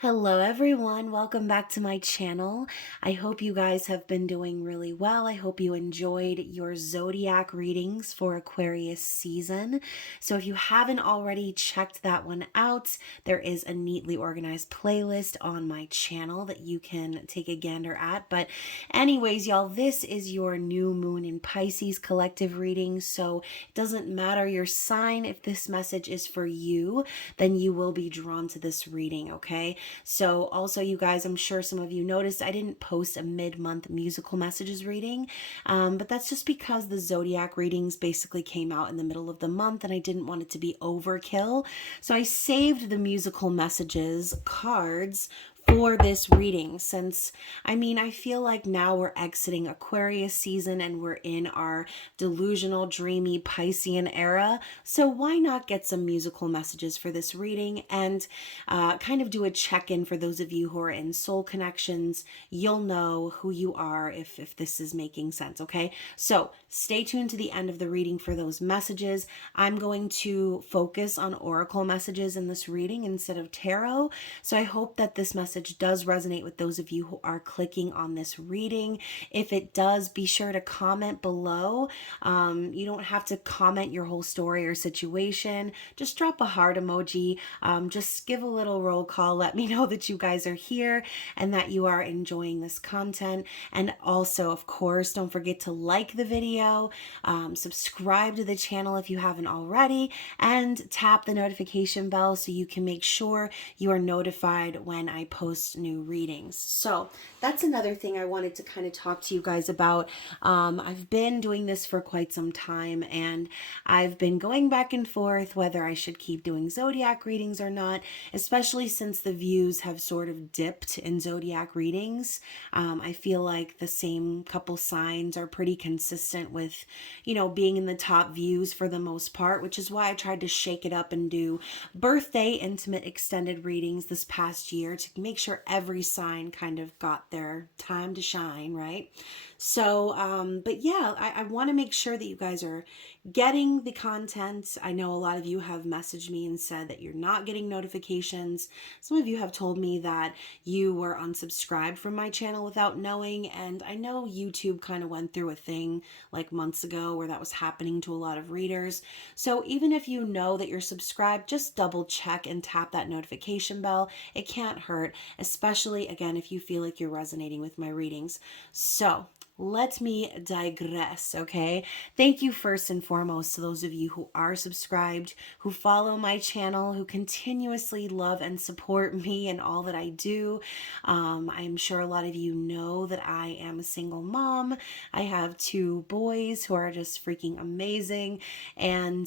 Hello everyone, welcome back to my channel. I hope you guys have been doing really well. I hope you enjoyed your zodiac readings for Aquarius season. So if you haven't already checked that one out, there is a neatly organized playlist on my channel that you can take a gander at. But anyways, y'all, this is your new moon in Pisces collective reading. So it doesn't matter your sign. If this message is for you, then you will be drawn to this reading, okay? So also, you guys, I'm sure some of you noticed I didn't post a mid-month musical messages reading, but that's just because the zodiac readings basically came out in the middle of the month and I didn't want it to be overkill. So I saved the musical messages cards for this reading since I feel like now we're exiting Aquarius season and we're in our delusional dreamy Piscean era, so why not get some musical messages for this reading and kind of do a check-in for those of you who are in soul connections. You'll know who you are if this is making sense, okay? So stay tuned to the end of the reading for those messages. I'm going to focus on oracle messages in this reading instead of tarot, so I hope that this message does resonate with those of you who are clicking on this reading. If it does, be sure to comment below. You don't have to comment your whole story or situation. Just drop a heart emoji. Just give a little roll call. Let me know that you guys are here and that you are enjoying this content. And also, of course, don't forget to like the video, subscribe to the channel if you haven't already, and tap the notification bell so you can make sure you are notified when I post new readings. So that's another thing I wanted to kind of talk to you guys about. I've been doing this for quite some time and I've been going back and forth whether I should keep doing zodiac readings or not, especially since the views have sort of dipped in zodiac readings. I feel like the same couple signs are pretty consistent with, being in the top views for the most part, which is why I tried to shake it up and do birthday intimate extended readings this past year to make sure every sign kind of got their time to shine, right? So, but yeah, I want to make sure that you guys are getting the content. I know a lot of you have messaged me and said that you're not getting notifications. Some of you have told me that you were unsubscribed from my channel without knowing, and I know YouTube kind of went through a thing like months ago where that was happening to a lot of readers. So even if you know that you're subscribed, just double check and tap that notification bell. It can't hurt, especially again if you feel like you're resonating with my readings. So let me digress, okay? Thank you first and foremost to those of you who are subscribed, who follow my channel, who continuously love and support me and all that I do. I'm sure a lot of you know that I am a single mom. I have two boys who are just freaking amazing. And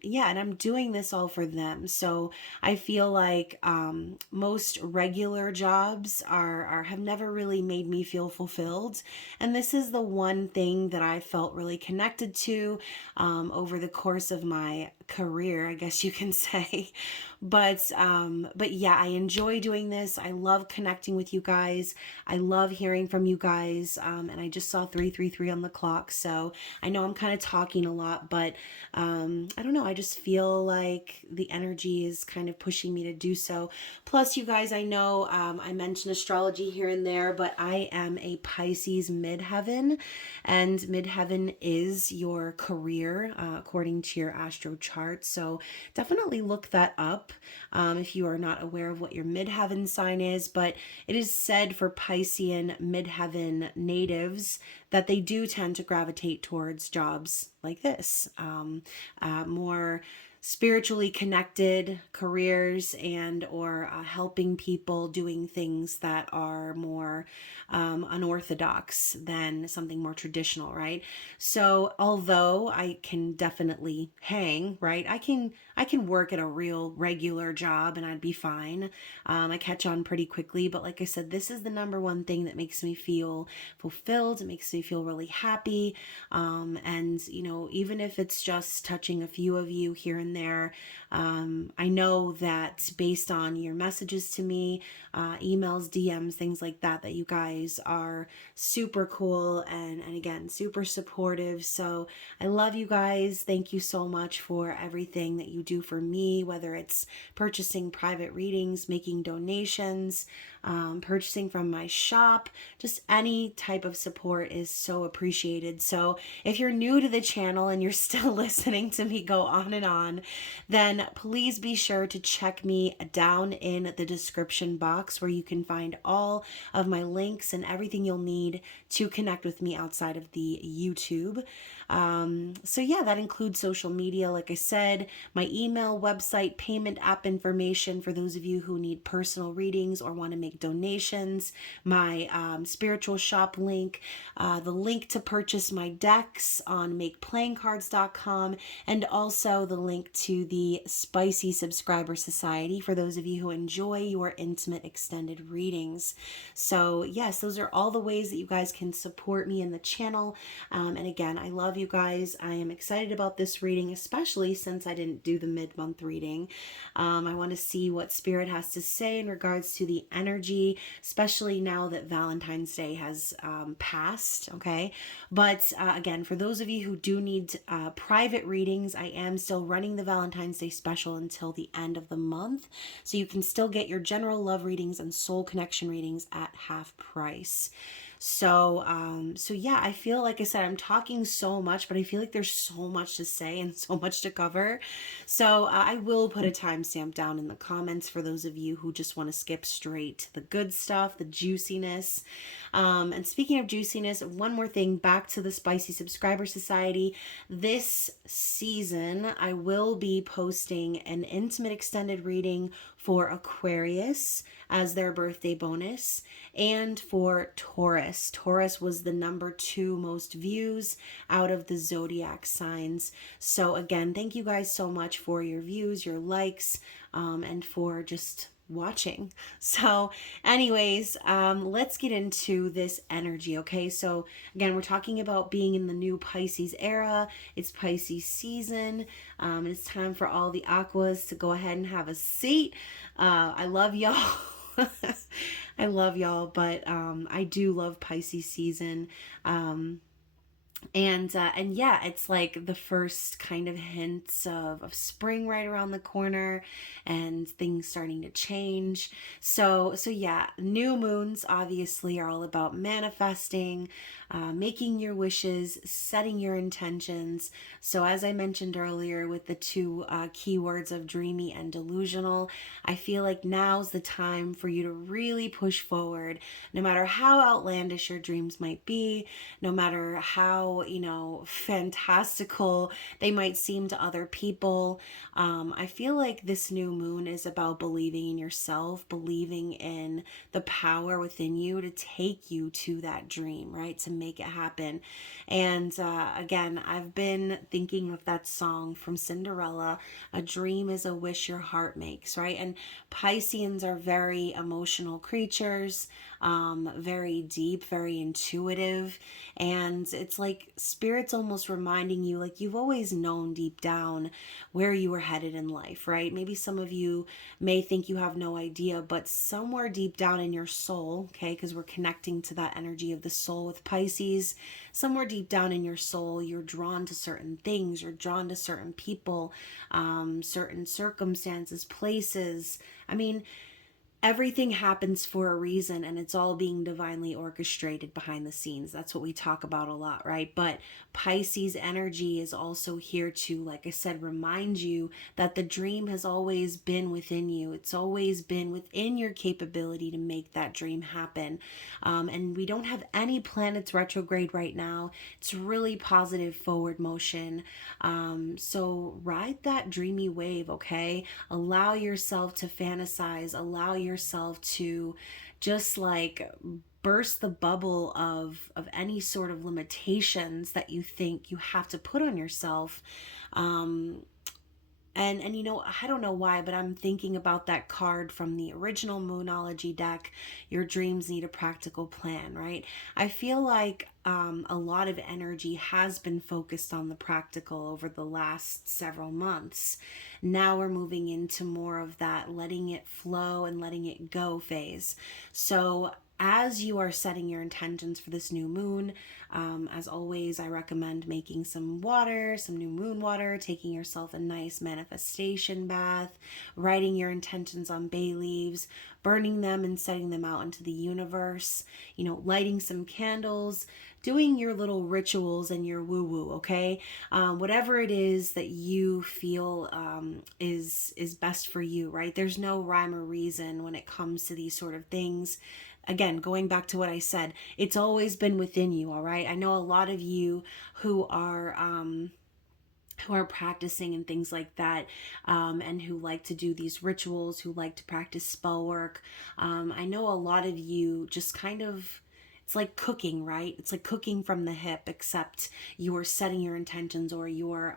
yeah, and I'm doing this all for them. So I feel like most regular jobs have never really made me feel fulfilled. And this is the one thing that I felt really connected to over the course of my career, I guess you can say. But yeah, I enjoy doing this. I love connecting with you guys. I love hearing from you guys. And I just saw 333 on the clock, so I know I'm kind of talking a lot, but I don't know. I just feel like the energy is kind of pushing me to do so. Plus, you guys, I know I mentioned astrology here and there, but I am a Pisces midheaven, and midheaven is your career according to your astro chart. So definitely look that up if you are not aware of what your midheaven sign is. But it is said for Piscean midheaven natives that they do tend to gravitate towards jobs like this, more spiritually connected careers, and or helping people, doing things that are more unorthodox than something more traditional, right? So although I can definitely hang, right, I can work at a real regular job and I'd be fine. I catch on pretty quickly, but like I said, this is the number one thing that makes me feel fulfilled. It makes me feel really happy. And even if it's just touching a few of you here and there. I know that based on your messages to me, emails, DMs, things like that, that you guys are super cool and again, super supportive. So I love you guys. Thank you so much for everything that you do for me, whether it's purchasing private readings, making donations, purchasing from my shop, just any type of support is so appreciated. So if you're new to the channel and you're still listening to me go on and on, then please be sure to check me down in the description box where you can find all of my links and everything you'll need to connect with me outside of the YouTube. So yeah, that includes social media, like I said, my email, website, payment app information for those of you who need personal readings or want to make donations, my spiritual shop link, the link to purchase my decks on makeplayingcards.com, and also the link to the Spicy Subscriber Society for those of you who enjoy your intimate extended readings. So yes, those are all the ways that you guys can support me in the channel. And again, I love you guys. I am excited about this reading, especially since I didn't do the mid-month reading. I want to see what Spirit has to say in regards to the energy, especially now that Valentine's Day has passed, okay? But again, for those of you who do need private readings, I am still running the Valentine's Day special until the end of the month. So you can still get your general love readings and soul connection readings at half price. So yeah, I feel like I said, I'm talking so much, but I feel like there's so much to say and so much to cover. So I will put a timestamp down in the comments for those of you who just want to skip straight to the good stuff, the juiciness. And speaking of juiciness, one more thing, back to the Spicy Subscriber Society. This season, I will be posting an intimate extended reading for Aquarius as their birthday bonus, and for Taurus. Taurus was the number 2 most views out of the zodiac signs. So again, thank you guys so much for your views, your likes, and for just watching. So anyways, let's get into this energy, okay? So again, we're talking about being in the new Pisces era. It's Pisces season. It's time for all the aquas to go ahead and have a seat. I love y'all. I love y'all, but I do love Pisces season. And yeah, it's like the first kind of hints of spring right around the corner and things starting to change. So yeah, new moons obviously are all about manifesting, making your wishes, setting your intentions. So as I mentioned earlier with the 2 keywords of dreamy and delusional, I feel like now's the time for you to really push forward, no matter how outlandish your dreams might be, no matter how, fantastical they might seem to other people. I feel like this new moon is about believing in yourself, believing in the power within you to take you to that dream, right? To make it happen. And again, I've been thinking of that song from Cinderella, "A dream is a wish your heart makes," right? And Pisceans are very emotional creatures, very deep, very intuitive. And it's like Spirit's almost reminding you, like, you've always known deep down where you were headed in life, right? Maybe some of you may think you have no idea, but somewhere deep down in your soul, okay, because we're connecting to that energy of the soul with Pisces, somewhere deep down in your soul, you're drawn to certain things, you're drawn to certain people, certain circumstances, places. I mean, everything happens for a reason, and it's all being divinely orchestrated behind the scenes. That's what we talk about a lot, right? But Pisces energy is also here to, like I said, remind you that the dream has always been within you. It's always been within your capability to make that dream happen. And we don't have any planets retrograde right now. It's really positive forward motion. So ride that dreamy wave, okay? Allow yourself to fantasize, allow yourself to just like burst the bubble of any sort of limitations that you think you have to put on yourself. And you know, I don't know why, but I'm thinking about that card from the original Moonology deck. Your dreams need a practical plan, right? I feel like a lot of energy has been focused on the practical over the last several months. Now we're moving into more of that letting it flow and letting it go phase. So as you are setting your intentions for this new moon, as always, I recommend making some water, some new moon water, taking yourself a nice manifestation bath, writing your intentions on bay leaves, burning them and setting them out into the universe, you know, lighting some candles, doing your little rituals and your woo woo, okay? Whatever it is that you feel is best for you, right? There's no rhyme or reason when it comes to these sort of things. Again, going back to what I said, it's always been within you, all right? I know a lot of you who are practicing and things like that, and who like to do these rituals, who like to practice spell work. I know a lot of you just kind of, it's like cooking, right? It's like cooking from the hip, except you're setting your intentions, or you're,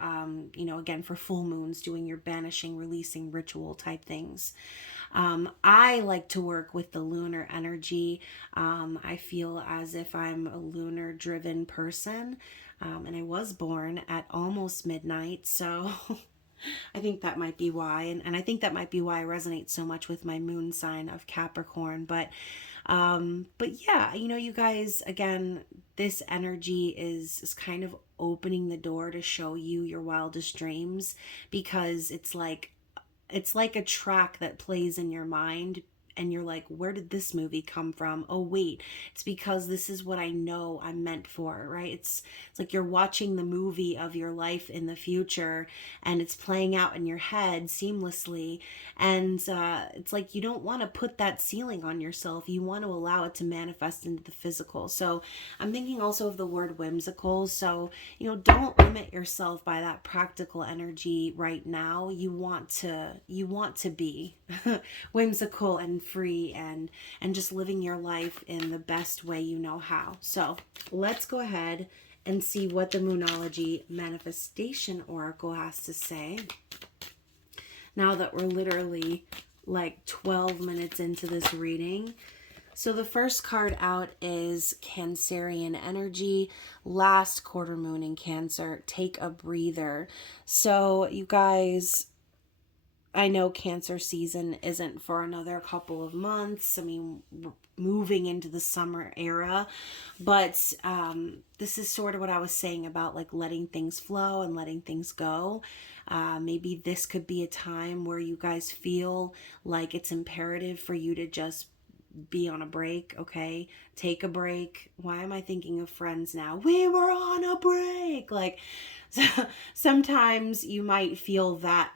you know, again, for full moons, doing your banishing, releasing ritual type things. I like to work with the lunar energy. I feel as if I'm a lunar driven person. And I was born at almost midnight. So I think that might be why. And I think that might be why I resonate so much with my moon sign of Capricorn. But yeah, you know, you guys, again, this energy is kind of opening the door to show you your wildest dreams, because it's like a track that plays in your mind, and you're like, where did this movie come from? Oh wait, it's because this is what I know I'm meant for, right? It's like you're watching the movie of your life in the future, and it's playing out in your head seamlessly. And it's like you don't want to put that ceiling on yourself. You want to allow it to manifest into the physical. So I'm thinking also of the word whimsical. So, you know, don't limit yourself by that practical energy right now. You want to be whimsical and free, and just living your life in the best way you know how. So let's go ahead and see what the Moonology Manifestation Oracle has to say. Now that we're literally like 12 minutes into this reading. So the first card out is Cancerian energy, last quarter moon in Cancer. Take a breather. So you guys, I know Cancer season isn't for another couple of months. I mean, we're moving into the summer era, but this is sort of what I was saying about like letting things flow and letting things go. Maybe this could be a time where you guys feel like it's imperative for you to just be on a break, okay? Take a break. Why am I thinking of Friends now? We were on a break. Like, so sometimes you might feel that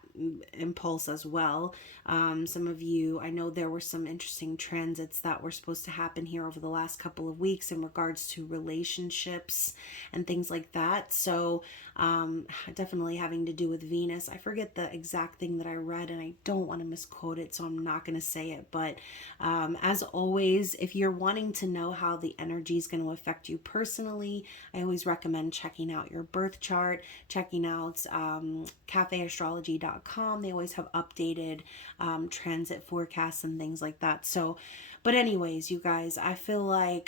impulse as well. Some of you, I know there were some interesting transits that were supposed to happen here over the last couple of weeks in regards to relationships and things like that. So definitely having to do with Venus. I forget the exact thing that I read, and I don't want to misquote it, so I'm not going to say it. But as always, if you're wanting to know how the energy is going to affect you personally, I always recommend checking out your birth chart, checking out cafeastrology.com. They always have updated transit forecasts and things like that. So, but anyways, you guys, I feel like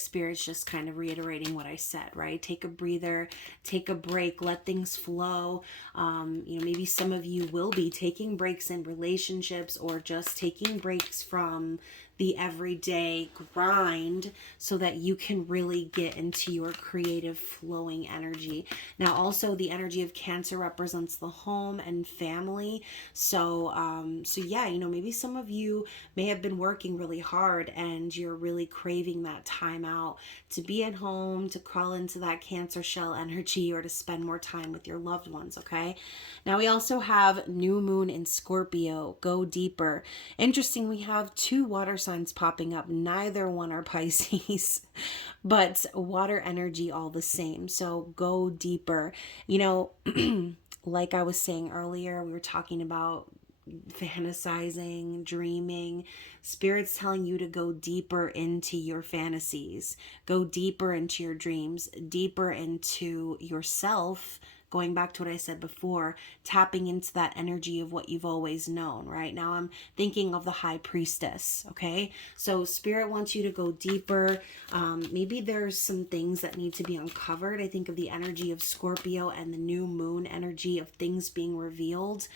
Spirit's just kind of reiterating what I said, right? Take a breather, take a break, let things flow. You know, maybe some of you will be taking breaks in relationships, or just taking breaks from the everyday grind so that you can really get into your creative flowing energy. Now, also the energy of Cancer represents the home and family. So yeah, you know, maybe some of you may have been working really hard, and you're really craving that time out to be at home, to crawl into that Cancer shell energy, or to spend more time with your loved ones, okay? Now we also have new moon in Scorpio, go deeper. Interesting, we have two water signs popping up. Neither one are Pisces, but water energy all the same. So go deeper. You know, like I was saying earlier, we were talking about fantasizing, dreaming. Spirit's telling you to go deeper into your fantasies, go deeper into your dreams, deeper into yourself, going back to what I said before, tapping into that energy of what you've always known. Right now I'm thinking of the High Priestess. Okay, so Spirit wants you to go deeper. Maybe there's some things that need to be uncovered. I think of the energy of Scorpio and the new moon energy of things being revealed.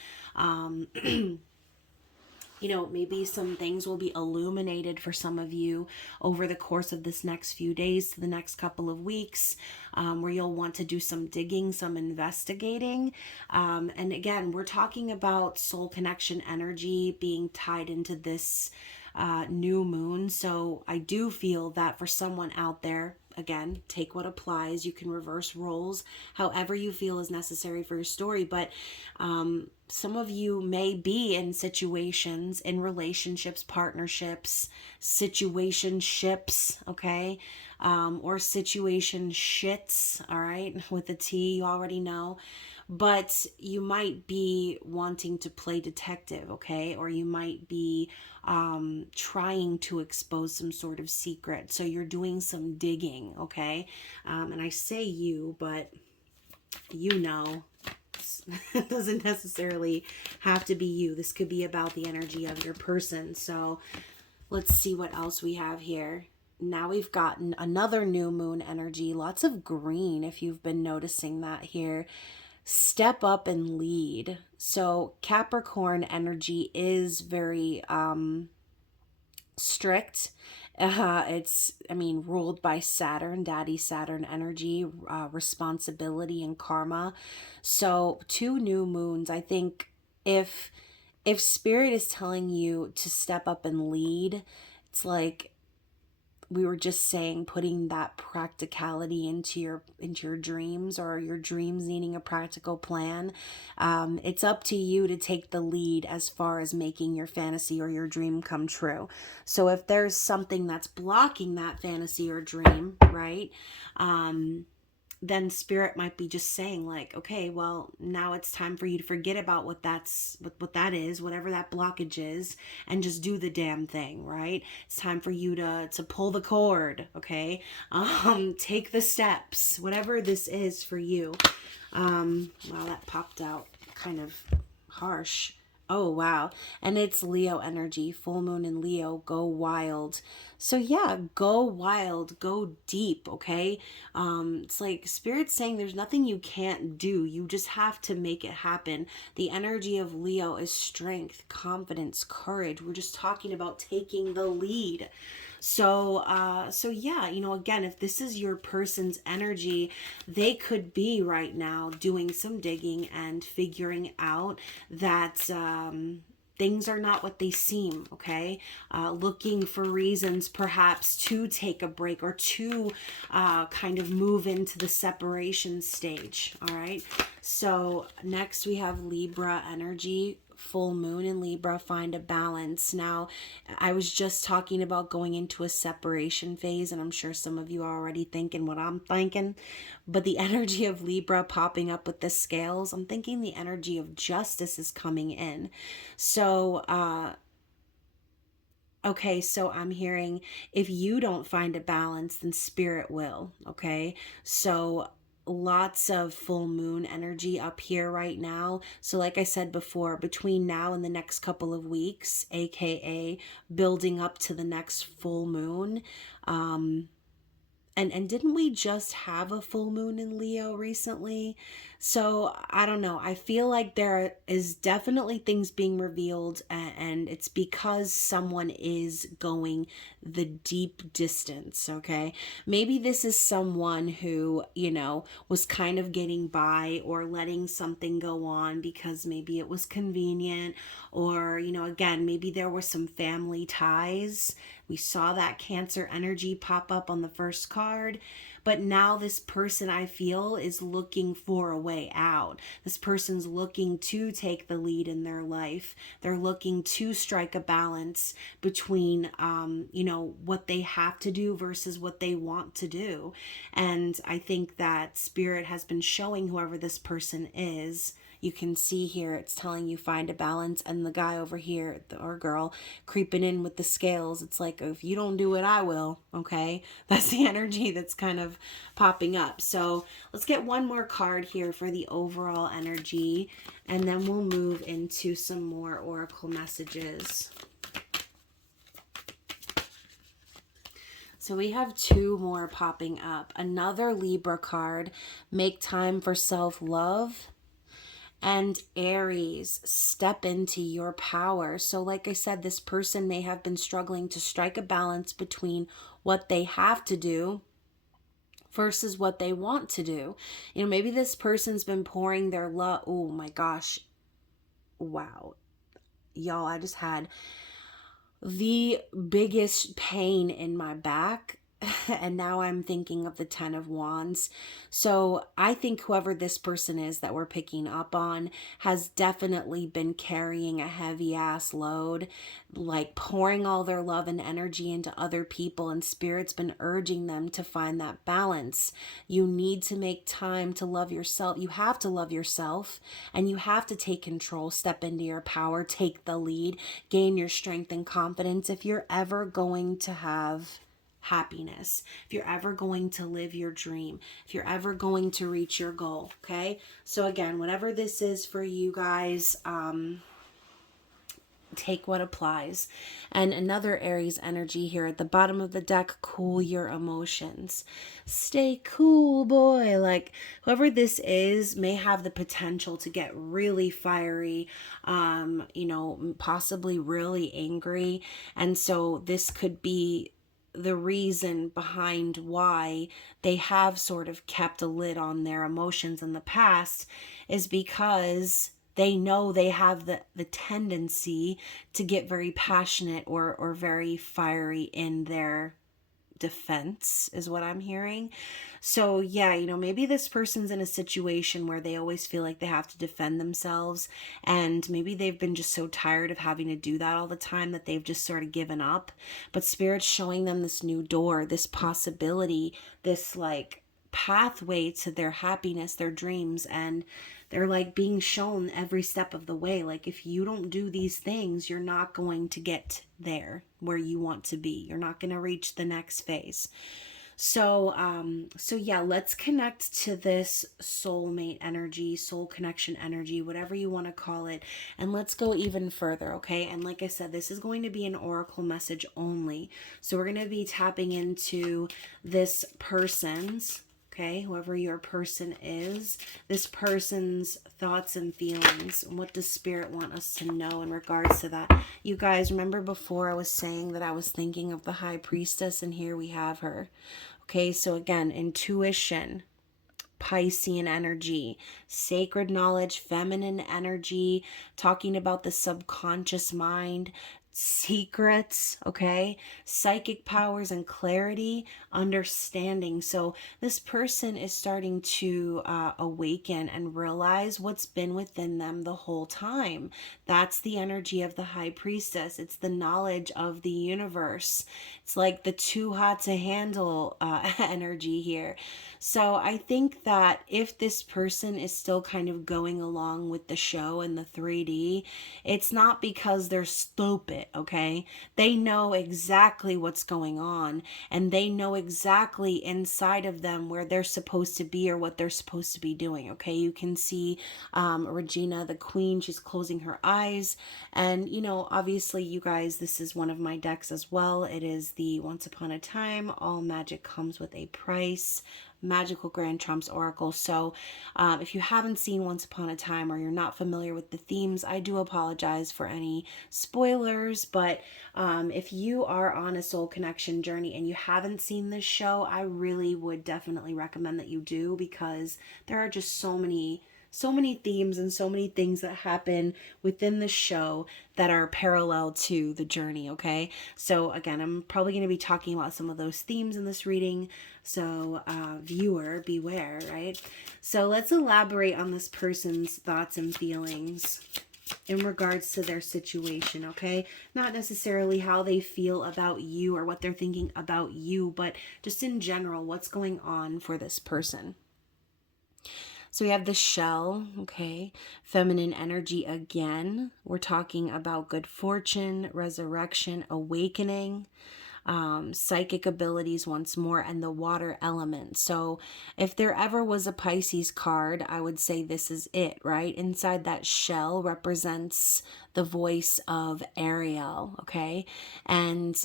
You know, maybe some things will be illuminated for some of you over the course of this next few days to the next couple of weeks, where you'll want to do some digging, some investigating. And again, we're talking about soul connection energy being tied into this new moon. So I do feel that for someone out there, again, take what applies. You can reverse roles however you feel is necessary for your story. But some of you may be in situations, in relationships, partnerships, situationships, okay? Or situation shits, all right? With a T, you already know. But you might be wanting to play detective, okay? Or you might be trying to expose some sort of secret. So you're doing some digging, okay? And I say you, but you know, it doesn't necessarily have to be you. This could be about the energy of your person. So let's see what else we have here. Now we've gotten another new moon energy. Lots of green, if you've been noticing that here. Step up and lead. So Capricorn energy is very strict. It's, I mean, ruled by Saturn, daddy Saturn energy, responsibility and karma. So 2 new moons, I think if Spirit is telling you to step up and lead, it's like we were just saying, putting that practicality into your dreams, or your dreams needing a practical plan. It's up to you to take the lead as far as making your fantasy or your dream come true. So if there's something that's blocking that fantasy or dream, right? Then Spirit might be just saying like, okay, well, now it's time for you to forget about what that is, whatever that blockage is, and just do the damn thing, right? It's time for you to pull the cord, okay? Take the steps, whatever this is for you. Wow, that popped out kind of harsh. Oh, wow. And it's Leo energy, full moon in Leo, go wild. So yeah, go wild, go deep, okay? It's like Spirit's saying there's nothing you can't do. You just have to make it happen. The energy of Leo is strength, confidence, courage. We're just talking about taking the lead. So yeah, you know, again, if this is your person's energy, they could be right now doing some digging and figuring out that things are not what they seem, okay? Looking for reasons perhaps to take a break or to kind of move into the separation stage, all right? So next we have Libra energy, full moon in Libra, find a balance. Now, I was just talking about going into a separation phase, and I'm sure some of you are already thinking what I'm thinking, but the energy of Libra popping up with the scales, I'm thinking the energy of justice is coming in. So, okay, so I'm hearing if you don't find a balance, then Spirit will, okay? So lots of full moon energy up here right now. So like I said before, between now and the next couple of weeks, aka building up to the next full moon, and didn't we just have a full moon in Leo recently? So I don't know. I feel like there is definitely things being revealed, and it's because someone is going the deep distance, okay? Maybe this is someone who, you know, was kind of getting by or letting something go on because maybe it was convenient, or, you know, again, maybe there were some family ties. We saw that Cancer energy pop up on the first card. But now this person, I feel, is looking for a way out. This person's looking to take the lead in their life. They're looking to strike a balance between, you know, what they have to do versus what they want to do. And I think that Spirit has been showing whoever this person is, you can see here it's telling you find a balance, and the guy over here, or girl, creeping in with the scales, it's like, if you don't do it, I will. Okay, that's the energy that's kind of popping up. So let's get one more card here for the overall energy, and then we'll move into some more oracle messages. So we have two more popping up. Another Libra card, make time for self-love. And Aries, step into your power. So like I said, this person may have been struggling to strike a balance between what they have to do versus what they want to do. You know, maybe this person's been pouring their love. Oh my gosh. Wow. Y'all, I just had the biggest pain in my back. And now I'm thinking of the 10 of Wands. So I think whoever this person is that we're picking up on has definitely been carrying a heavy ass load, like pouring all their love and energy into other people, and Spirit's been urging them to find that balance. You need to make time to love yourself. You have to love yourself, and you have to take control, step into your power, take the lead, gain your strength and confidence if you're ever going to have happiness, if you're ever going to live your dream, if you're ever going to reach your goal. Okay, so again, whatever this is for you guys, take what applies. And another Aries energy here at the bottom of the deck, cool your emotions. Stay cool, boy. Like, whoever this is may have the potential to get really fiery, you know, possibly really angry. And so this could be the reason behind why they have sort of kept a lid on their emotions in the past, is because they know they have the tendency to get very passionate or very fiery in their defense, is what I'm hearing. So yeah, you know, maybe this person's in a situation where they always feel like they have to defend themselves, and maybe they've been just so tired of having to do that all the time that they've just sort of given up. But Spirit's showing them this new door, this possibility, this like pathway to their happiness, their dreams, and they're like being shown every step of the way. Like, if you don't do these things, you're not going to get there where you want to be. You're not going to reach the next phase. So yeah, let's connect to this soulmate energy, soul connection energy, whatever you want to call it. And let's go even further, okay? And like I said, this is going to be an oracle message only. So we're going to be tapping into this person's, okay, whoever your person is, this person's thoughts and feelings. And what does Spirit want us to know in regards to that? You guys, remember before I was saying that I was thinking of the High Priestess, and here we have her. Okay, so again, intuition, Piscean energy, sacred knowledge, feminine energy, talking about the subconscious mind, secrets, okay, psychic powers and clarity, understanding. So this person is starting to awaken and realize what's been within them the whole time. That's the energy of the High Priestess. It's the knowledge of the universe. It's like the too hot to handle energy here. So I think that if this person is still kind of going along with the show and the 3D, it's not because they're stupid, okay? They know exactly what's going on, and they know exactly inside of them where they're supposed to be or what they're supposed to be doing, okay? You can see Regina, the queen, she's closing her eyes. And, you know, obviously, you guys, this is one of my decks as well. It is the Once Upon a Time, All Magic Comes with a Price Magical Grand Trumps Oracle. So if you haven't seen Once Upon a Time, or you're not familiar with the themes, I do apologize for any spoilers. But if you are on a soul connection journey and you haven't seen this show, I really would definitely recommend that you do, because there are just so many themes and so many things that happen within the show that are parallel to the journey, okay? So again, I'm probably going to be talking about some of those themes in this reading, so viewer, beware, right? So let's elaborate on this person's thoughts and feelings in regards to their situation, okay? Not necessarily how they feel about you or what they're thinking about you, but just in general, what's going on for this person. So we have the shell, okay? Feminine energy again. We're talking about good fortune, resurrection, awakening, psychic abilities once more, and the water element. So if there ever was a Pisces card, I would say this is it, right? Inside that shell represents the voice of Ariel, okay? And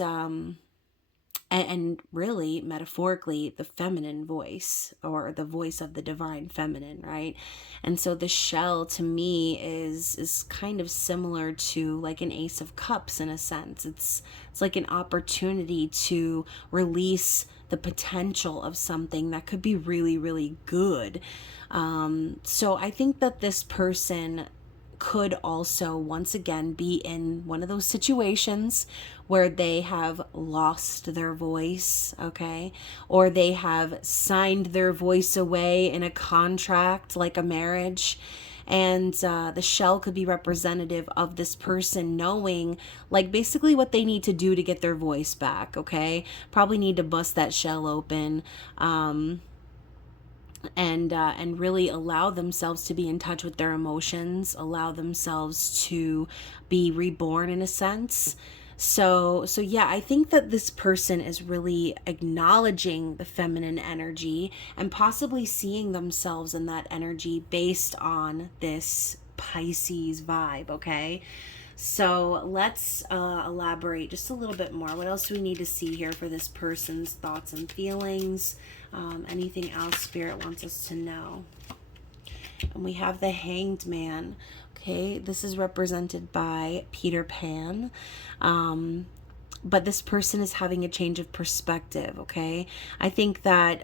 really metaphorically the feminine voice, or the voice of the divine feminine, right? And so the shell to me is kind of similar to like an ace of cups in a sense. It's like an opportunity to release the potential of something that could be really, really good. So I think that this person could also once again be in one of those situations where they have lost their voice, okay? Or they have signed their voice away in a contract, like a marriage. And the shell could be representative of this person knowing, like, basically what they need to do to get their voice back, okay? Probably need to bust that shell open. And really allow themselves to be in touch with their emotions, allow themselves to be reborn in a sense. So yeah, I think that this person is really acknowledging the feminine energy and possibly seeing themselves in that energy based on this Pisces vibe, okay? So let's elaborate just a little bit more. What else do we need to see here for this person's thoughts and feelings? Anything else Spirit wants us to know? And we have the Hanged Man. Okay, this is represented by Peter Pan. But this person is having a change of perspective, okay? I think that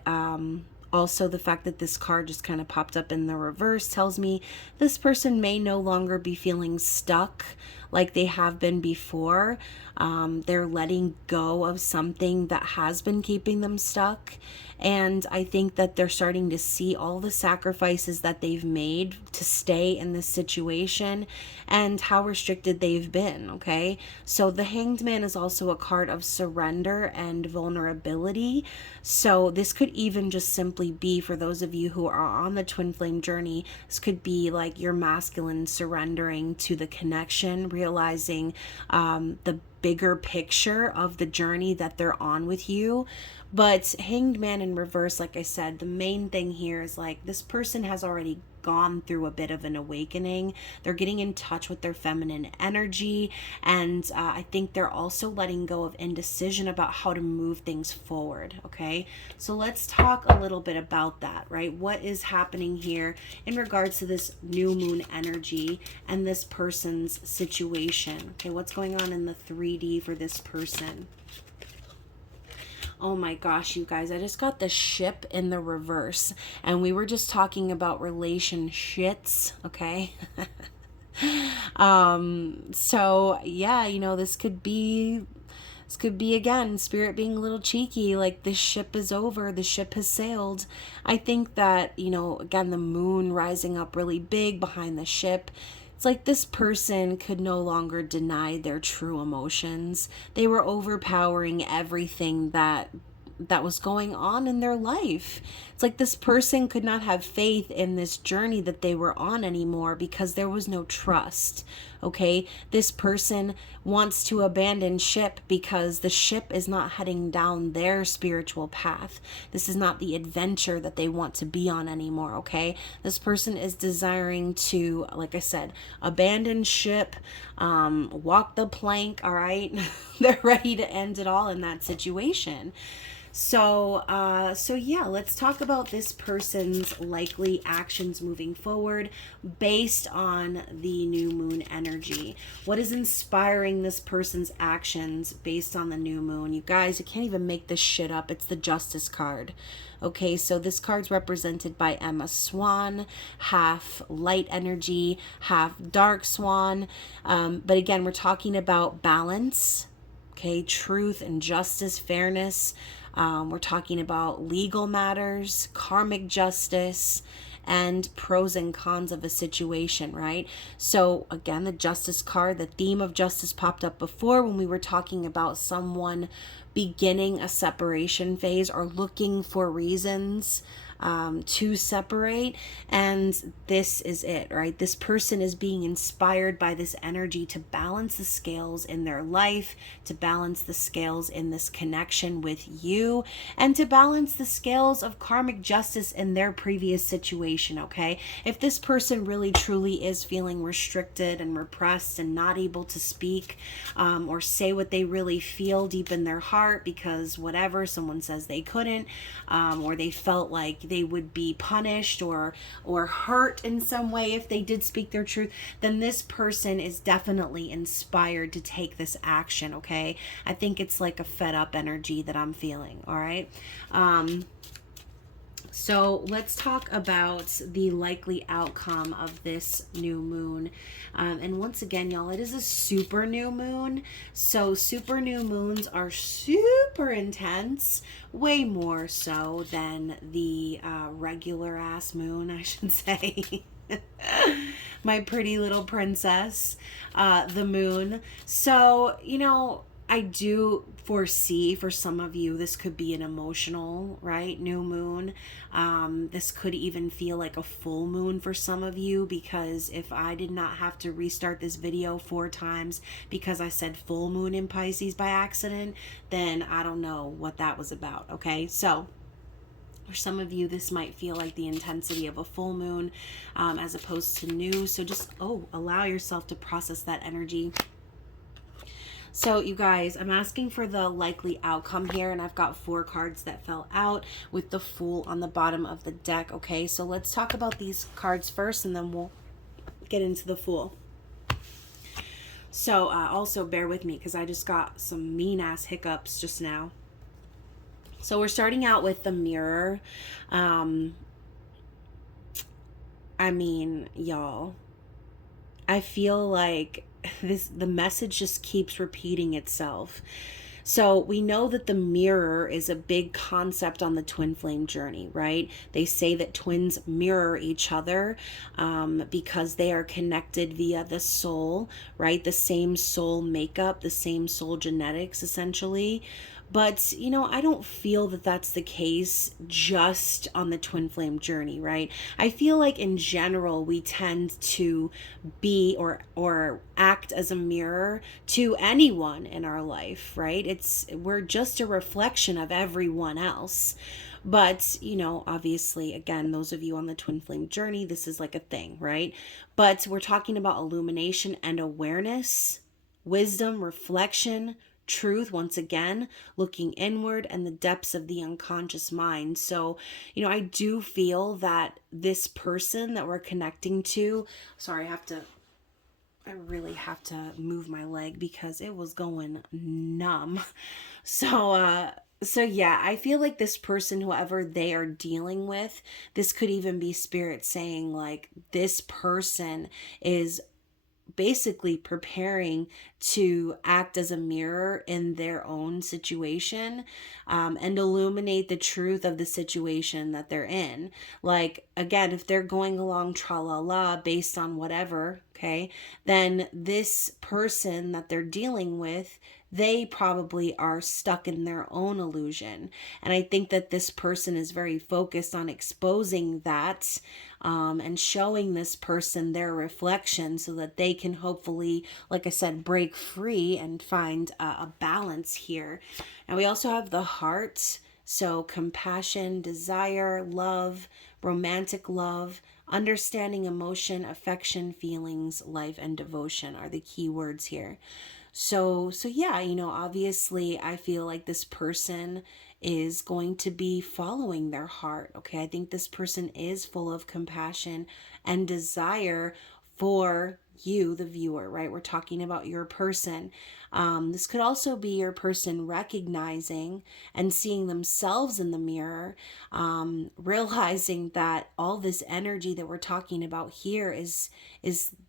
also the fact that this card just kind of popped up in the reverse tells me this person may no longer be feeling stuck like they have been before. They're letting go of something that has been keeping them stuck. And I think that they're starting to see all the sacrifices that they've made to stay in this situation and how restricted they've been, okay? So the Hanged Man is also a card of surrender and vulnerability. So this could even just simply be, for those of you who are on the twin flame journey, this could be like your masculine surrendering to the connection, realizing the bigger picture of the journey that they're on with you. But Hanged Man in reverse, like I said, the main thing here is like this person has already gone through a bit of an awakening. They're getting in touch with their feminine energy, and I think they're also letting go of indecision about how to move things forward, okay? So let's talk a little bit about that, right? What is happening here in regards to this new moon energy and this person's situation? Okay, what's going on in the 3D for this person? Oh my gosh, you guys, I just got the ship in the reverse, and we were just talking about relationships, okay? So yeah, you know, this could be again Spirit being a little cheeky, like this ship is over, the ship has sailed. I think that, you know, again, the moon rising up really big behind the ship, it's like this person could no longer deny their true emotions. They were overpowering everything that was going on in their life. It's like this person could not have faith in this journey that they were on anymore because there was no trust. Okay, this person wants to abandon ship because the ship is not heading down their spiritual path. This is not the adventure that they want to be on anymore. Okay, this person is desiring to, like I said, abandon ship, walk the plank. All right, they're ready to end it all in that situation. So yeah, let's talk about this person's likely actions moving forward based on the new moon energy. What is inspiring this person's actions based on the new moon? You guys, you can't even make this shit up. It's the Justice card. Okay, so this card's represented by Emma Swan, half light energy, half dark swan. But again, we're talking about balance, okay, truth and justice, fairness. We're talking about legal matters, karmic justice, and pros and cons of a situation, right? So again, the Justice card, the theme of justice popped up before when we were talking about someone beginning a separation phase or looking for reasons to separate. And this is it, right? This person is being inspired by this energy to balance the scales in their life, to balance the scales in this connection with you, and to balance the scales of karmic justice in their previous situation, okay? If this person really truly is feeling restricted and repressed and not able to speak or say what they really feel deep in their heart because whatever, someone says they couldn't, or they felt like they would be punished or hurt in some way if they did speak their truth, then this person is definitely inspired to take this action, okay? I think it's like a fed up energy that I'm feeling, all right? So let's talk about the likely outcome of this new moon. And once again, y'all, it is a super new moon. So super new moons are super intense, way more so than the regular ass moon, I should say. My pretty little princess, the moon. So, you know, I do foresee for some of you this could be an emotional, right, new moon. This could even feel like a full moon for some of you, because if I did not have to restart this video 4 times because I said full moon in Pisces by accident, then I don't know what that was about, okay? So for some of you, this might feel like the intensity of a full moon as opposed to new. So just, allow yourself to process that energy. So you guys, I'm asking for the likely outcome here, and I've got 4 cards that fell out with the Fool on the bottom of the deck, okay? So let's talk about these cards first, and then we'll get into the Fool. So also bear with me because I just got some mean-ass hiccups just now. So we're starting out with the Mirror. I mean, y'all, I feel like the message just keeps repeating itself. So we know that the mirror is a big concept on the twin flame journey, right? They say that twins mirror each other because they are connected via the soul, right? The same soul makeup, the same soul genetics, essentially. But, you know, I don't feel that that's the case just on the twin flame journey, right? I feel like in general, we tend to be or act as a mirror to anyone in our life, right? We're just a reflection of everyone else. But, you know, obviously, again, those of you on the twin flame journey, this is like a thing, right? But we're talking about illumination and awareness, wisdom, reflection, truth, once again, looking inward and the depths of the unconscious mind. So, you know, I do feel that this person that we're connecting to, sorry, I really have to move my leg because it was going numb. So yeah, I feel like this person, whoever they are dealing with, this could even be spirit saying like this person is basically preparing to act as a mirror in their own situation and illuminate the truth of the situation that they're in. Like, again, if they're going along tra-la-la based on whatever, okay, then this person that they're dealing with, they probably are stuck in their own illusion. And I think that this person is very focused on exposing that and showing this person their reflection so that they can hopefully, like I said, break free and find a balance here. And we also have the Heart. So compassion, desire, love, romantic love, understanding emotion, affection, feelings, life, and devotion are the key words here. So yeah, you know, obviously I feel like this person is going to be following their heart. Okay, I think this person is full of compassion and desire for you, the viewer, right? We're talking about your person. This could also be your person recognizing and seeing themselves in the mirror, realizing that all this energy that we're talking about here is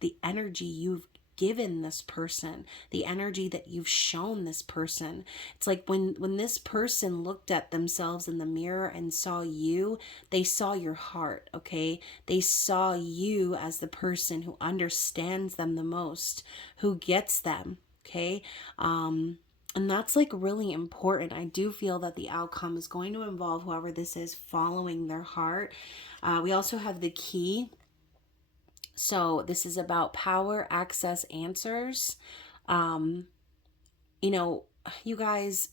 the energy you've given this person, the energy that you've shown this person. It's like when this person looked at themselves in the mirror and saw you, they saw your heart, okay? They saw you as the person who understands them the most, who gets them, okay? And that's like really important. I do feel that the outcome is going to involve whoever this is following their heart. We also have the key. So this is about power, access, answers. Um, you know, you guys,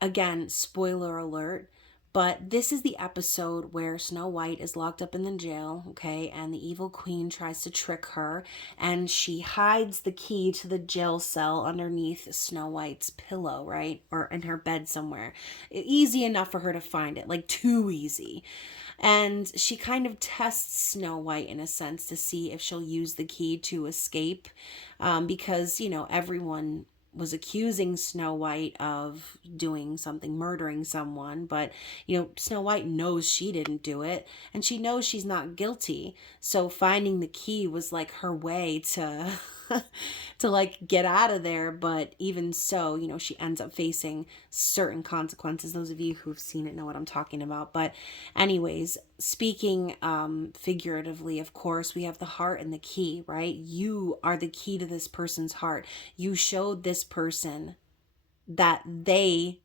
again, spoiler alert, but this is the episode where Snow White is locked up in the jail, okay, and the evil queen tries to trick her, and she hides the key to the jail cell underneath Snow White's pillow, right? Or in her bed somewhere. Easy enough for her to find it, like too easy. And she kind of tests Snow White in a sense to see if she'll use the key to escape, because, everyone was accusing Snow White of doing something, murdering someone, but Snow White knows she didn't do it and she knows she's not guilty. So finding the key was like her way to to like get out of there, but even so, she ends up facing certain consequences. Those of you who've seen it know what I'm talking about. But anyways, speaking figuratively, of course, we have the heart and the key, right? You are the key to this person's heart. You showed this person that they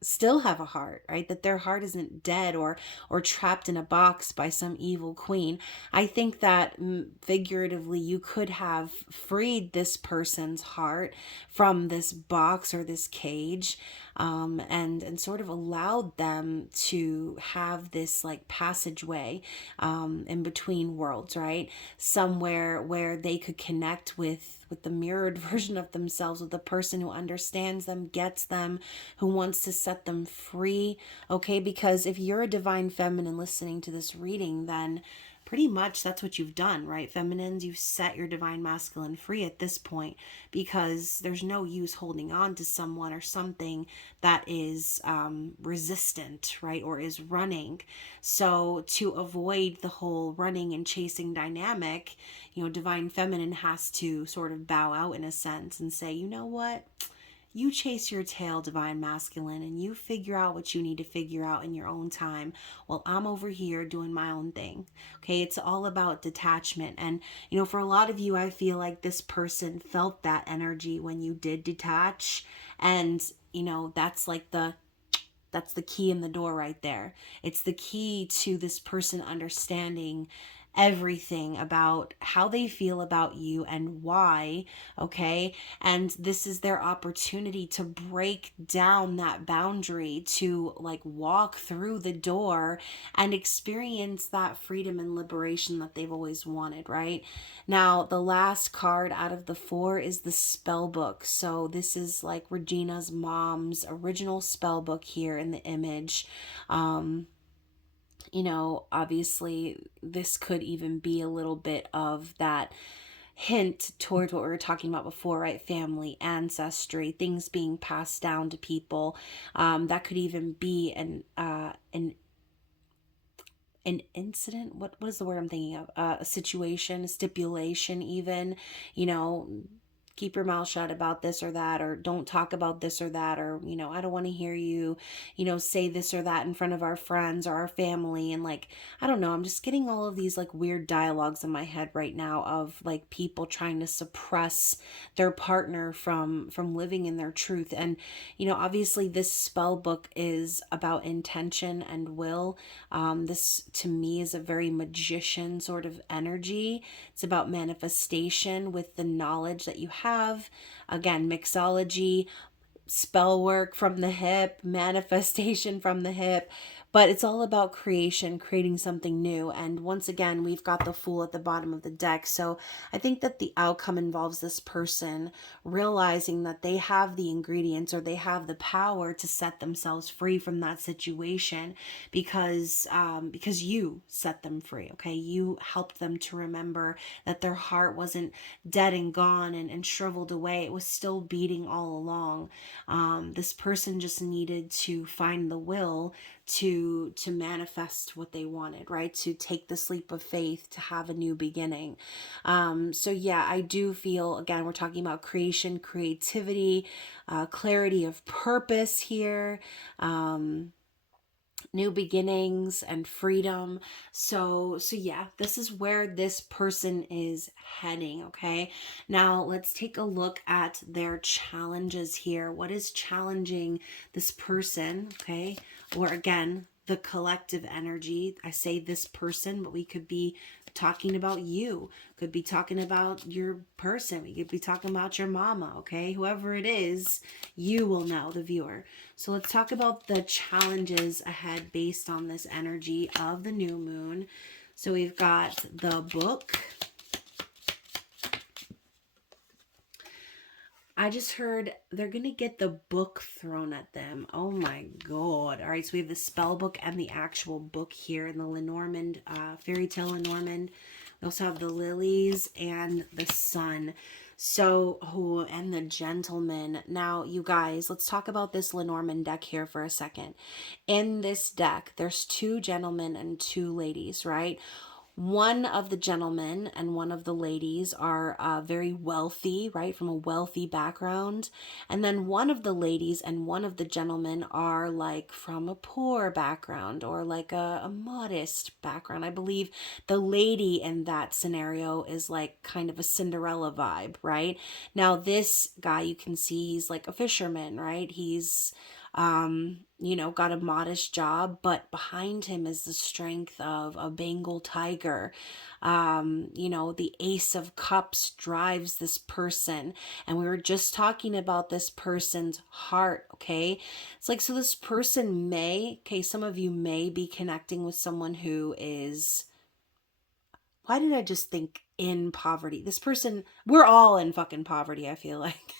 still have a heart, right? That their heart isn't dead or trapped in a box by some evil queen. I think that figuratively you could have freed this person's heart from this box or this cage, and sort of allowed them to have this like passageway in between worlds, right? Somewhere where they could connect with the mirrored version of themselves, with the person who understands them, gets them, who wants to set them free. Okay, because if you're a divine feminine listening to this reading, then pretty much that's what you've done, right? Feminines, you've set your divine masculine free at this point, because there's no use holding on to someone or something that is resistant, right? Or is running. So to avoid the whole running and chasing dynamic, divine feminine has to sort of bow out in a sense and say, you know what? You chase your tail, divine masculine, and you figure out what you need to figure out in your own time while I'm over here doing my own thing. Okay, it's all about detachment. And, for a lot of you, I feel like this person felt that energy when you did detach. And, that's the key in the door right there. It's the key to this person understanding everything about how they feel about you and why, okay? And this is their opportunity to break down that boundary, to like walk through the door and experience that freedom and liberation that they've always wanted, right? Now, the last card out of the four is the spell book. So this is like Regina's mom's original spell book here in the image. Obviously, this could even be a little bit of that hint towards what we were talking about before, right? Family, ancestry, things being passed down to people. That could even be an incident. What is the word I'm thinking of? A situation, a stipulation, even. You know, keep your mouth shut about this or that, or don't talk about this or that, or I don't want to hear you say this or that in front of our friends or our family. And like, I don't know, I'm just getting all of these like weird dialogues in my head right now of like people trying to suppress their partner from living in their truth. And obviously this spell book is about intention and will. This to me is a very magician sort of energy. It's about manifestation with the knowledge that you have. Again, mixology, spell work from the hip, manifestation from the hip, but it's all about creation, creating something new. And once again, we've got the Fool at the bottom of the deck. So I think that the outcome involves this person realizing that they have the ingredients, or they have the power to set themselves free from that situation, because you set them free. Okay, you helped them to remember that their heart wasn't dead and gone and shriveled away. It was still beating all along. This person just needed to find the will to manifest what they wanted, right? To take this leap of faith, to have a new beginning. So yeah, I do feel, again, we're talking about creation, creativity, clarity of purpose here. new beginnings and freedom. So yeah, this is where this person is heading. Okay, now let's take a look at their challenges here. What is challenging this person? Okay, or again, the collective energy. I say this person, but we could be talking about you, could be talking about your person, we could be talking about your mama. Okay, whoever it is, you will know, the viewer. So let's talk about the challenges ahead based on this energy of the new moon. So we've got the book. I just heard they're going to get the book thrown at them. Oh my God. All right, so we have the spell book and the actual book here in the Lenormand, fairy tale Lenormand. We also have the lilies and the sun. So, oh, and the gentleman. Now, you guys, let's talk about this Lenormand deck here for a second. In this deck, there's 2 gentlemen and 2 ladies, right? One of the gentlemen and one of the ladies are very wealthy, right, from a wealthy background. And then one of the ladies and one of the gentlemen are like from a poor background or like a modest background. I believe the lady in that scenario is like kind of a Cinderella vibe, right? Now, this guy, you can see he's like a fisherman, right? He's got a modest job, but behind him is the strength of a Bengal tiger. The Ace of Cups drives this person. And we were just talking about this person's heart, okay? It's like, so this person some of you may be connecting with someone who is, why did I just think in poverty? This person, we're all in fucking poverty, I feel like.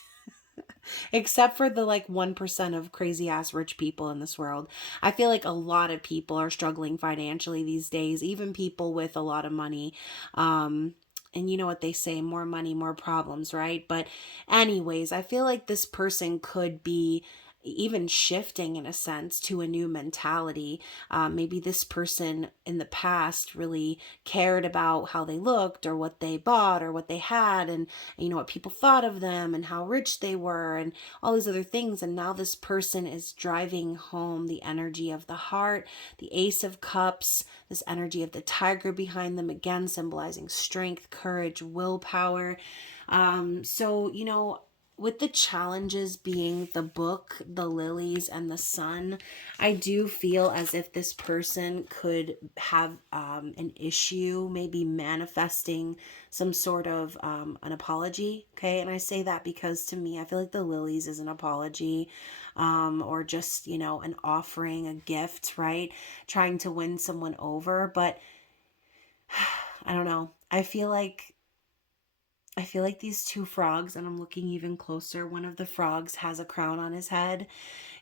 Except for the like 1% of crazy ass rich people in this world. I feel like a lot of people are struggling financially these days, even people with a lot of money. And you know what they say, more money, more problems, right? But anyways, I feel like this person could be even shifting in a sense to a new mentality. Maybe this person in the past really cared about how they looked or what they bought or what they had, and what people thought of them and how rich they were and all these other things. And now this person is driving home the energy of the heart, the Ace of Cups, this energy of the tiger behind them, again symbolizing strength, courage, willpower. With the challenges being the book, the lilies, and the sun, I do feel as if this person could have an issue, maybe manifesting some sort of an apology. Okay. And I say that because to me, I feel like the lilies is an apology, or just, an offering, a gift, right? Trying to win someone over. But I don't know. I feel like these 2 frogs, and I'm looking even closer, one of the frogs has a crown on his head.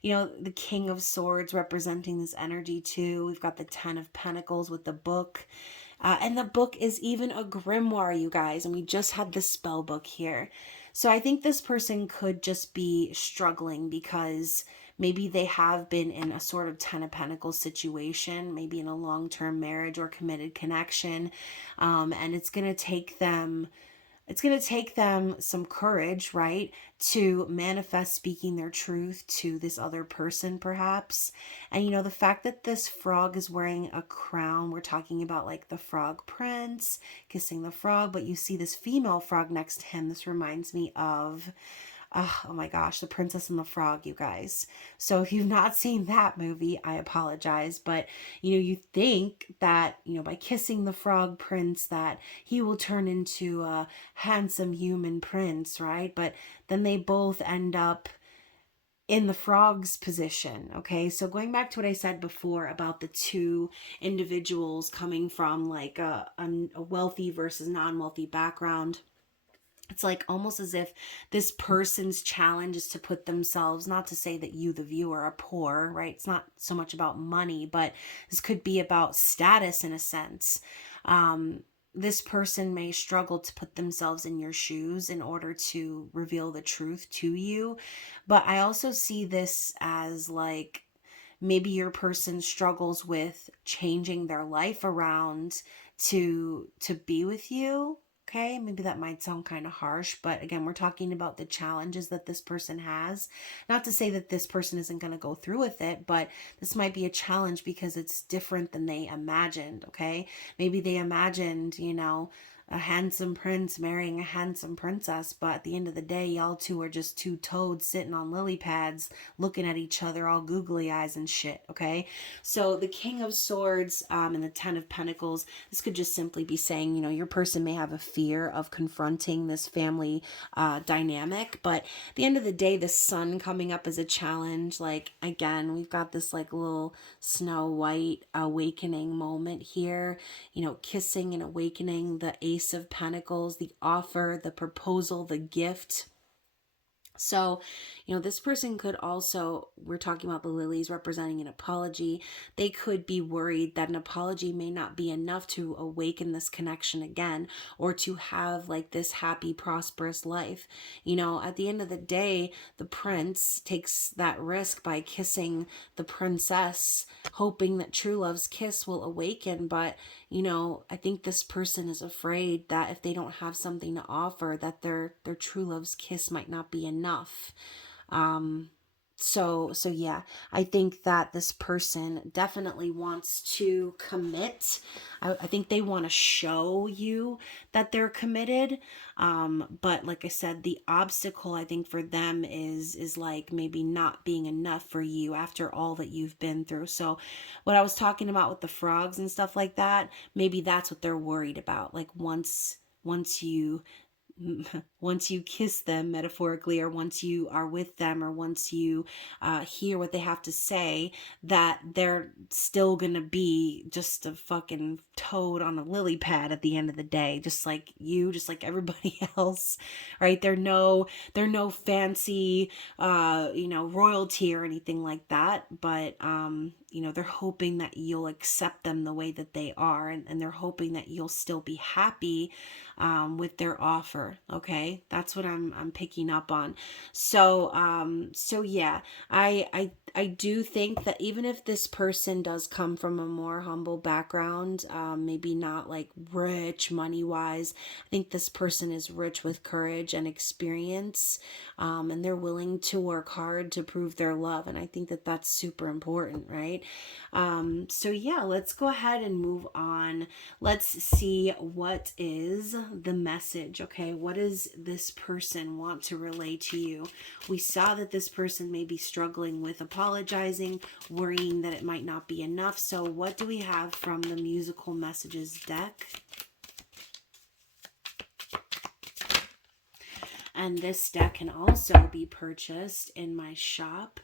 The King of Swords representing this energy too. We've got the 10 of Pentacles with the book. And the book is even a grimoire, you guys. And we just had the spell book here. So I think this person could just be struggling because maybe they have been in a sort of 10 of Pentacles situation, maybe in a long-term marriage or committed connection. And it's going to take them some courage, right, to manifest speaking their truth to this other person, perhaps. And, the fact that this frog is wearing a crown, we're talking about like the frog prince kissing the frog, but you see this female frog next to him. This reminds me of oh my gosh, The Princess and the Frog, you guys. So if you've not seen that movie, I apologize. But, you think that, by kissing the frog prince that he will turn into a handsome human prince, right? But then they both end up in the frog's position. Okay, so going back to what I said before about the 2 individuals coming from like a wealthy versus non-wealthy background, it's like almost as if this person's challenge is to put themselves, not to say that you, the viewer, are poor, right? It's not so much about money, but this could be about status in a sense. This person may struggle to put themselves in your shoes in order to reveal the truth to you. But I also see this as like maybe your person struggles with changing their life around to be with you. Okay, maybe that might sound kind of harsh, but again, we're talking about the challenges that this person has. Not to say that this person isn't going to go through with it, but this might be a challenge because it's different than they imagined. Okay, maybe they imagined, a handsome prince marrying a handsome princess, but at the end of the day, y'all two are just two toads sitting on lily pads looking at each other all googly eyes and shit. Okay, so the King of Swords and the Ten of Pentacles, this could just simply be saying, your person may have a fear of confronting this family dynamic, but at the end of the day, the sun coming up as a challenge. Like, again, we've got this like little Snow White awakening moment here, kissing and awakening, the Ace of Pentacles, the offer, the proposal, the gift. So, this person could also, we're talking about the lilies representing an apology. They could be worried that an apology may not be enough to awaken this connection again, or to have like this happy, prosperous life. At the end of the day, the prince takes that risk by kissing the princess, hoping that true love's kiss will awaken. But, I think this person is afraid that if they don't have something to offer, that their true love's kiss might not be enough. So yeah, I think that this person definitely wants to commit. I think they want to show you that they're committed. But like I said, the obstacle I think for them is like maybe not being enough for you after all that you've been through. So what I was talking about with the frogs and stuff like that, maybe that's what they're worried about. Like once you kiss them metaphorically, or once you are with them, or once you hear what they have to say, that they're still gonna be just a fucking toad on a lily pad at the end of the day, just like you, just like everybody else, right? They're no fancy royalty or anything like that, but they're hoping that you'll accept them the way that they are, and they're hoping that you'll still be happy with their offer. Okay, that's what I'm picking up on. So yeah, I do think that even if this person does come from a more humble background, maybe not like rich money wise, I think this person is rich with courage and experience, and they're willing to work hard to prove their love, and I think that that's super important, right? So yeah, let's go ahead and move on. Let's see what is the message. Okay, what does this person want to relay to you? We saw that this person may be struggling with apologizing, worrying that it might not be enough. So what do we have from the musical messages deck? And this deck can also be purchased in my shop.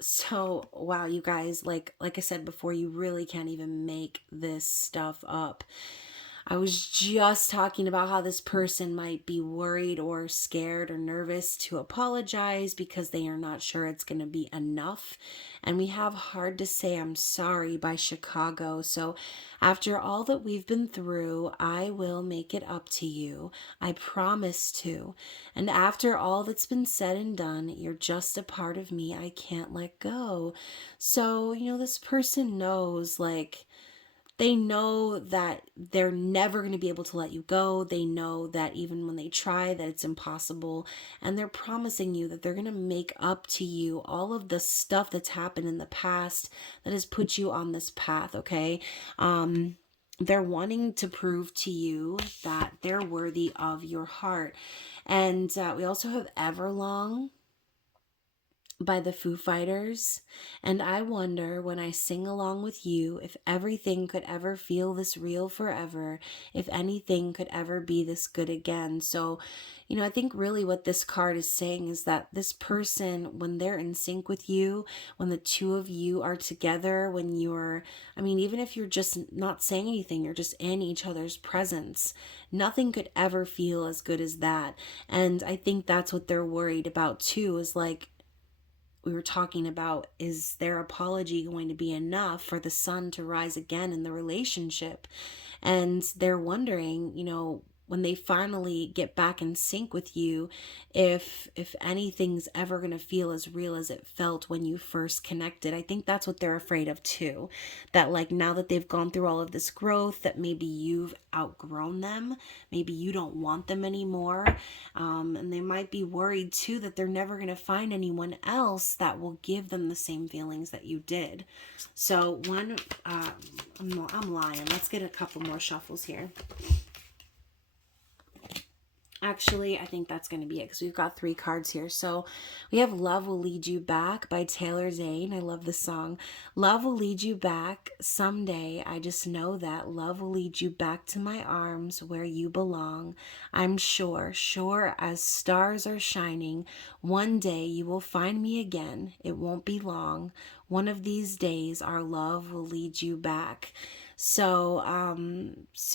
So wow, you guys, like I said before, you really can't even make this stuff up. I was just talking about how this person might be worried or scared or nervous to apologize because they are not sure it's going to be enough. And we have Hard to Say I'm Sorry by Chicago. So after all that we've been through, I will make it up to you. I promise to. And after all that's been said and done, you're just a part of me I can't let go. So, this person knows, like, they know that they're never going to be able to let you go. They know that even when they try, that it's impossible. And they're promising you that they're going to make up to you all of the stuff that's happened in the past that has put you on this path, okay? They're wanting to prove to you that they're worthy of your heart. And we also have Everlong by the Foo Fighters. And I wonder, when I sing along with you, if everything could ever feel this real forever, if anything could ever be this good again. So, I think really what this card is saying is that this person, when they're in sync with you, when the two of you are together, when you're, even if you're just not saying anything, you're just in each other's presence, nothing could ever feel as good as that. And I think that's what they're worried about too, is like, we were talking about, is their apology going to be enough for the sun to rise again in the relationship? And they're wondering, when they finally get back in sync with you, if anything's ever going to feel as real as it felt when you first connected. I think that's what they're afraid of too, that like now that they've gone through all of this growth, that maybe you've outgrown them, maybe you don't want them anymore, and they might be worried too that they're never going to find anyone else that will give them the same feelings that you did. So I'm lying, let's get a couple more shuffles here. Actually, I think that's going to be it because we've got 3 cards here. So we have Love Will Lead You Back by Taylor Zane. I love this song. Love will lead you back someday. I just know that love will lead you back to my arms where you belong. I'm sure as stars are shining. One day you will find me again. It won't be long. One of these days our love will lead you back. So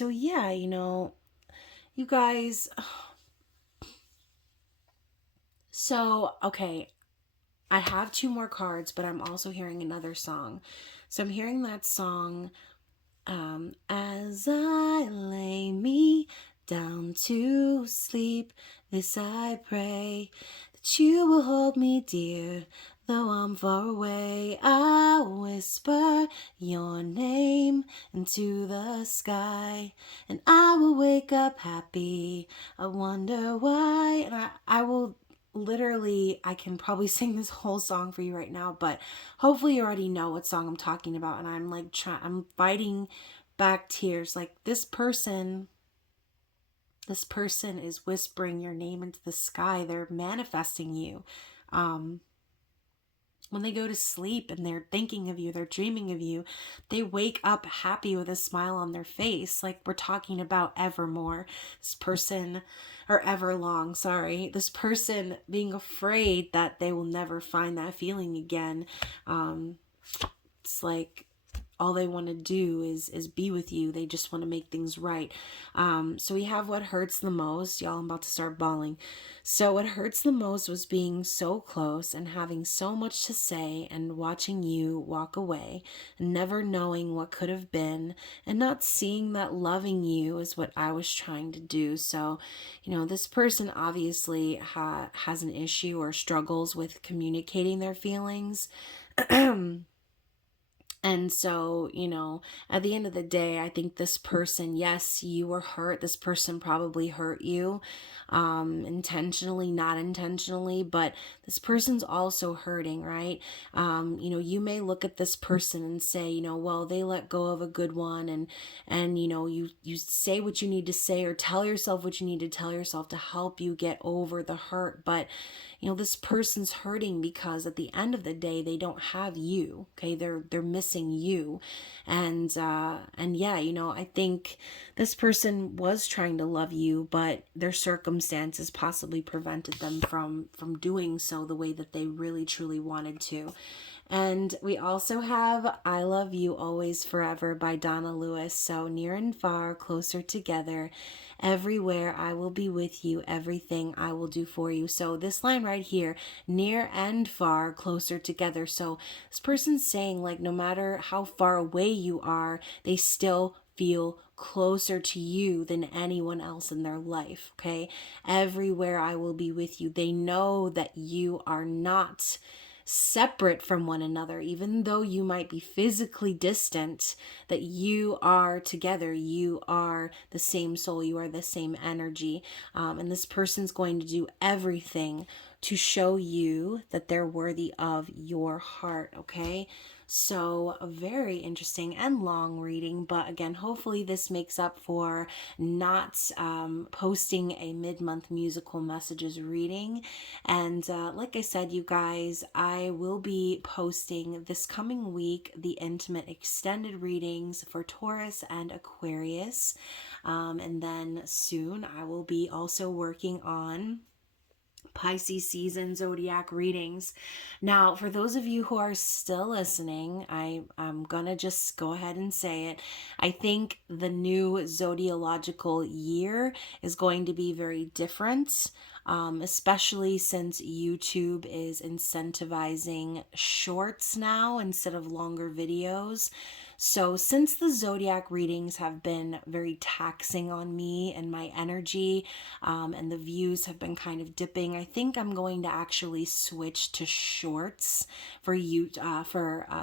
yeah, you guys. So, okay, I have 2 more cards, but I'm also hearing another song. So I'm hearing that song, as I lay me down to sleep, this I pray, that you will hold me dear, though I'm far away. I'll whisper your name into the sky, and I will wake up happy. I wonder why, and I will literally, I can probably sing this whole song for you right now, but hopefully you already know what song I'm talking about. And I'm like I'm fighting back tears. Like this person is whispering your name into the sky. They're manifesting you. When they go to sleep and they're thinking of you, they're dreaming of you, they wake up happy with a smile on their face. Like we're talking about Evermore, this person, or Everlong, sorry, this person being afraid that they will never find that feeling again. It's like all they want to do is be with you. They just want to make things right. So we have what hurts the most. Y'all, I'm about to start bawling. So what hurts the most was being so close and having so much to say and watching you walk away and never knowing what could have been and not seeing that loving you is what I was trying to do. So, this person obviously has an issue or struggles with communicating their feelings. And so, at the end of the day, I think this person, yes, you were hurt. This person probably hurt you, intentionally, not intentionally, but this person's also hurting, right? You may look at this person and say, well, they let go of a good one, and you say what you need to say or tell yourself what you need to tell yourself to help you get over the hurt. But this person's hurting because at the end of the day, they don't have you. Okay. They're missing you. And yeah, I think this person was trying to love you, but their circumstances possibly prevented them from doing so the way that they really truly wanted to. And we also have I Love You Always Forever by Donna Lewis. So near and far, closer together, everywhere I will be with you, everything I will do for you. So this line right here, near and far, closer together. So this person's saying like no matter how far away you are, they still feel closer to you than anyone else in their life. Okay. Everywhere I will be with you. They know that you are not separate from one another, even though you might be physically distant, that you are together. You are the same soul. You are the same energy. And this person's going to do everything to show you that they're worthy of your heart. Okay. So a very interesting and long reading, but again, hopefully this makes up for not posting a mid-month musical messages reading. And like I said, you guys, I will be posting this coming week the intimate extended readings for Taurus and Aquarius. And then soon I will be also working on Pisces season zodiac readings. Now, for those of you who are still listening, I'm gonna just go ahead and say it. I think the new zodiological year is going to be very different. especially since YouTube is incentivizing shorts now instead of longer videos. So, since the zodiac readings have been very taxing on me and my energy, and the views have been kind of dipping, I think I'm going to actually switch to shorts for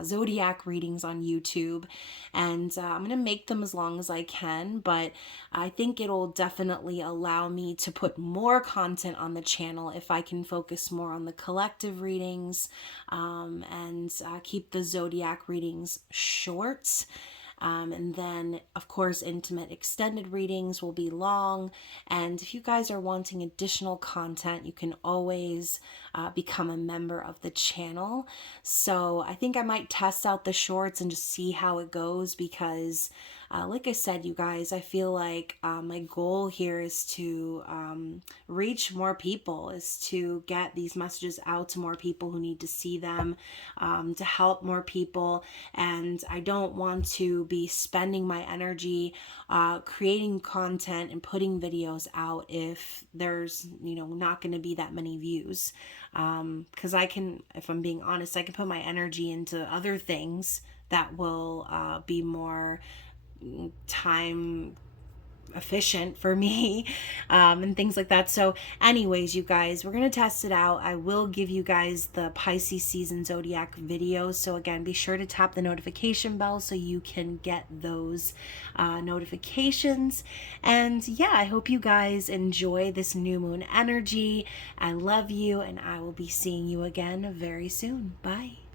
zodiac readings on YouTube, and I'm gonna make them as long as I can. But I think it'll definitely allow me to put more content on the channel if I can focus more on the collective readings, and keep the zodiac readings short. And then, of course, intimate extended readings will be long. And if you guys are wanting additional content, you can always become a member of the channel. So I think I might test out the shorts and just see how it goes, because like I said, you guys, I feel like my goal here is to reach more people, is to get these messages out to more people who need to see them, to help more people. And I don't want to be spending my energy creating content and putting videos out if there's, not going to be that many views. Because I can, if I'm being honest, I can put my energy into other things that will be more time efficient for me, and things like that. So anyways, you guys, we're gonna test it out. I will give you guys the Pisces season zodiac videos, so again, be sure to tap the notification bell so you can get those notifications. And yeah, I hope you guys enjoy this new moon energy. I love you, and I will be seeing you again very soon. Bye.